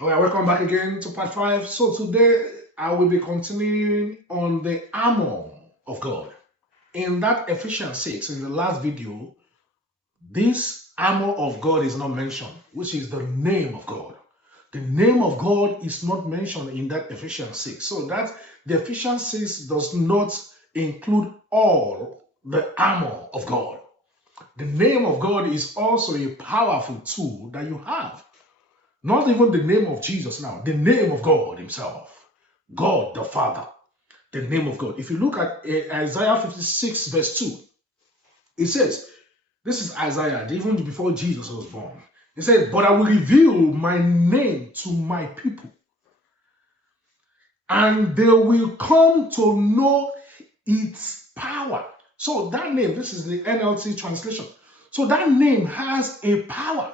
All right, welcome back again to part 5. So today I will be continuing on the armor of God. In that Ephesians 6, in the last video, this armor of God is not mentioned, which is the name of God. The name of God is not mentioned in that Ephesians 6. So that the Ephesians 6 does not include all the armor of God. The name of God is also a powerful tool that you have. Not even the name of Jesus now, the name of God himself. God the Father, the name of God. If you look at Isaiah 56 verse 2, it says, this is Isaiah, even before Jesus was born. He said, but I will reveal my name to my people, and they will come to know its power. So that name, this is the NLT translation. So that name has a power.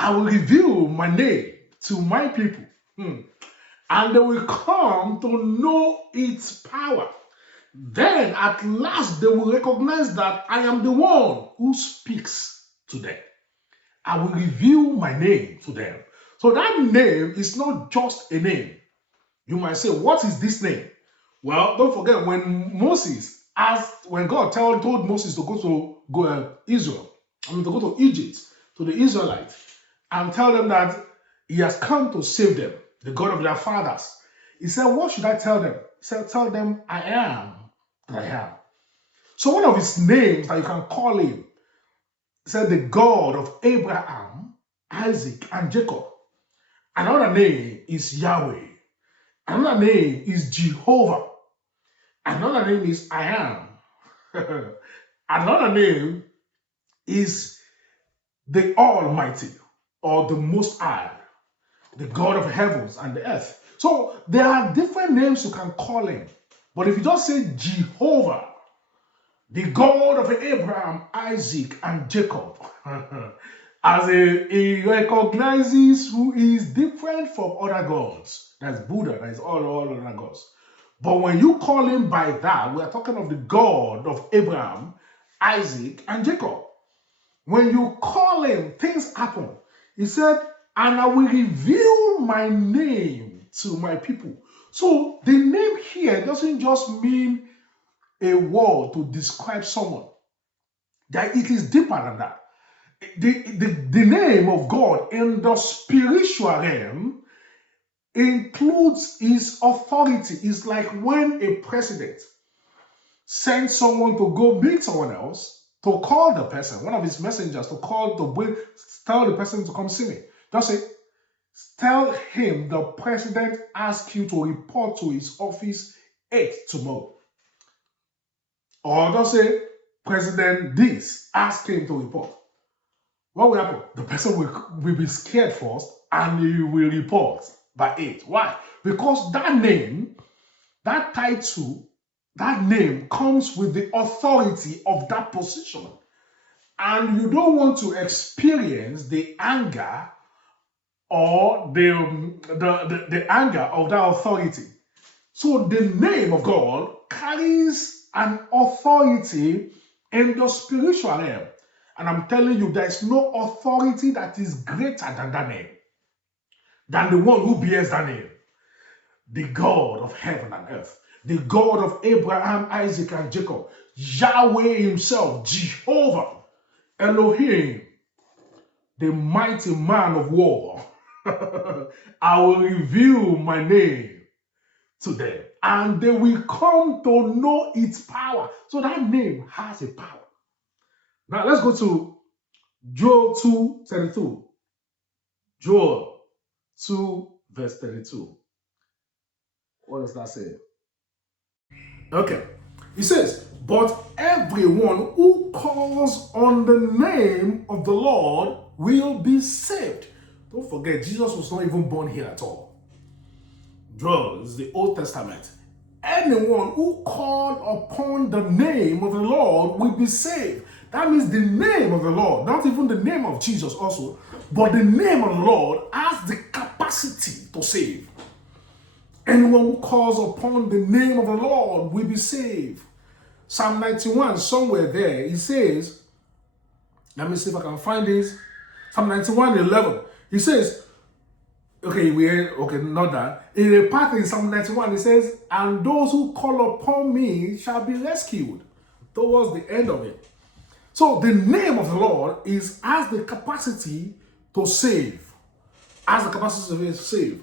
I will reveal my name to my people, and they will come to know its power. Then at last they will recognize that I am the one who speaks to them. I will reveal my name to them. So that name is not just a name. You might say, what is this name? Well, don't forget when God told Moses to go to Egypt, to the Israelites, and tell them that he has come to save them, the God of their fathers. He said, what should I tell them? He said, tell them I am that I am. So one of his names that you can call him, he said, the God of Abraham, Isaac, and Jacob. Another name is Yahweh. Another name is Jehovah. Another name is I am. Another name is the Almighty, or the Most High, the God of heavens and the earth. So there are different names you can call him. But if you just say Jehovah, the God of Abraham, Isaac, and Jacob, as he recognizes who is different from other gods. That's Buddha, that is all other gods. But when you call him by that, we are talking of the God of Abraham, Isaac, and Jacob. When you call him, things happen. He said, and I will reveal my name to my people. So the name here doesn't just mean a word to describe someone. That it is deeper than that. The name of God in the spiritual realm includes his authority. It's like when a president sends someone to go meet someone else, to call the person, one of his messengers, tell the person to come see me. Just say, tell him the president asked you to report to his office 8 tomorrow. Or just say, President this asked him to report. What will happen? The person will be scared first and he will report by 8. Why? Because that name, that title, that name comes with the authority of that position. And you don't want to experience the anger or the anger of that authority. So the name of God carries an authority in the spiritual realm. And I'm telling you, there is no authority that is greater than that name, than the one who bears that name. The God of heaven and earth, the God of Abraham, Isaac, and Jacob, Yahweh himself, Jehovah, Elohim, the mighty man of war. I will reveal my name to them, and they will come to know its power. So that name has a power. Now let's go to Joel 2:32. Joel 2 verse 32. What does that say? Okay. It says, but everyone who calls on the name of the Lord will be saved. Don't forget, Jesus was not even born here at all. Joel is the Old Testament. Anyone who called upon the name of the Lord will be saved. That means the name of the Lord, not even the name of Jesus also, but the name of the Lord has the capacity to save. Anyone who calls upon the name of the Lord will be saved. Psalm 91, somewhere there, it says, let me see if I can find this. Psalm 91:11. He says, okay, not that. In a part in Psalm 91, it says, and those who call upon me shall be rescued, towards the end of it. So the name of the Lord has the capacity to save. Has the capacity to save.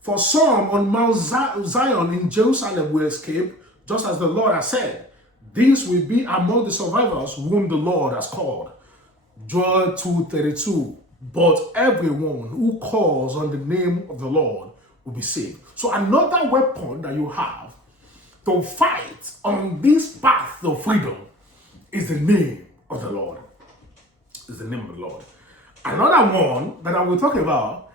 For some on Mount Zion in Jerusalem will escape, just as the Lord has said. These will be among the survivors whom the Lord has called. Joel 2:32. But everyone who calls on the name of the Lord will be saved. So another weapon that you have to fight on this path of freedom is the name of the Lord. Is the name of the Lord. Another one that I will talk about,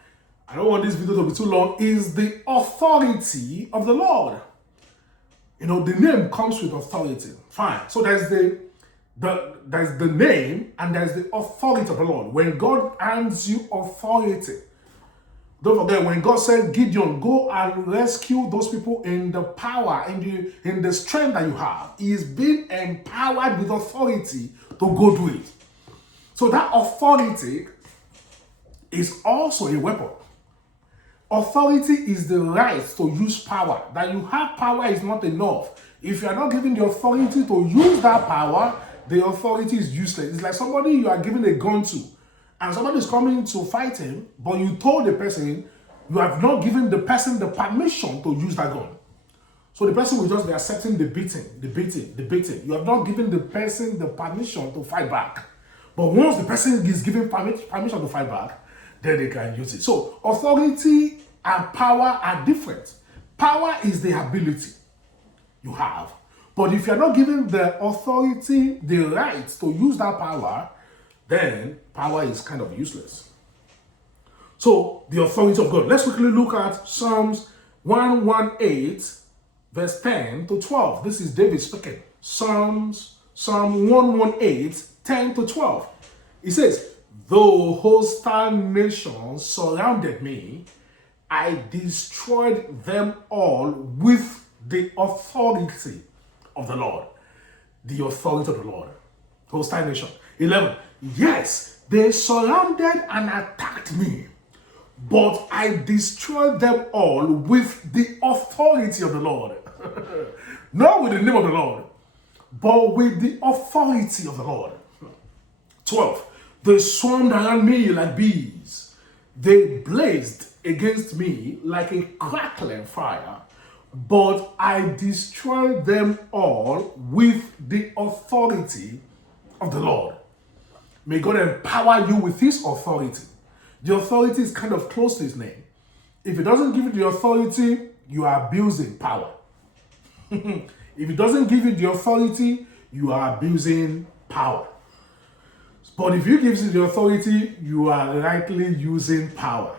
I don't want this video to be too long, is the authority of the Lord. You know, the name comes with authority. Fine. So there's the name and there's the authority of the Lord. When God hands you authority, don't forget when God said, Gideon, go and rescue those people in the power, in the strength that you have. He is being empowered with authority to go do it. So that authority is also a weapon. Authority is the right to use power. That you have power is not enough. If you are not given the authority to use that power, the authority is useless. It's like somebody you are giving a gun to, and somebody is coming to fight him, but you told the person, you have not given the person the permission to use that gun. So the person will just be accepting the beating. You have not given the person the permission to fight back. But once the person is given permission to fight back, then they can use it. So authority and power are different. Power is the ability you have. But if you're not given the authority, the right to use that power, then power is kind of useless. So the authority of God. Let's quickly look at Psalms 118, verse 10 to 12. This is David speaking. Psalm 118, 10 to 12. It says, though hostile nations surrounded me, I destroyed them all with the authority of the Lord. The authority of the Lord. Hostile nation. 11. Yes, they surrounded and attacked me, but I destroyed them all with the authority of the Lord. Not with the name of the Lord, but with the authority of the Lord. 12. They swarmed around me like bees. They blazed against me like a crackling fire, but I destroyed them all with the authority of the Lord. May God empower you with his authority. The authority is kind of close to his name. If he doesn't give you the authority, you are abusing power. If he doesn't give you the authority, you are abusing power. But if he gives you the authority, you are rightly using power.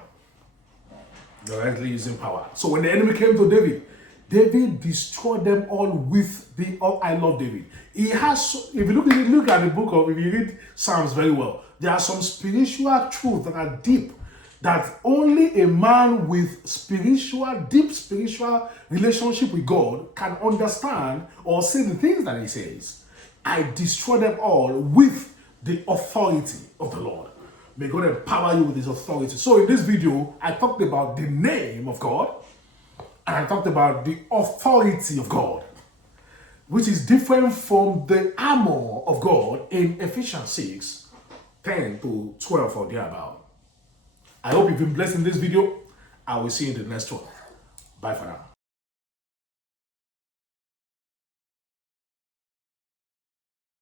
You're rightly using power. So when the enemy came to David, David destroyed them all with the, I love David. He has, if you look at the book of, if you read Psalms very well, there are some spiritual truths that are deep, that only a man with deep spiritual relationship with God can understand or say the things that he says. I destroy them all with the authority of the Lord. May God empower you with his authority. So in this video, I talked about the name of God, and I talked about the authority of God, which is different from the armor of God in Ephesians 6, 10 to 12 or thereabout. I hope you've been blessed in this video. I will see you in the next one. Bye for now.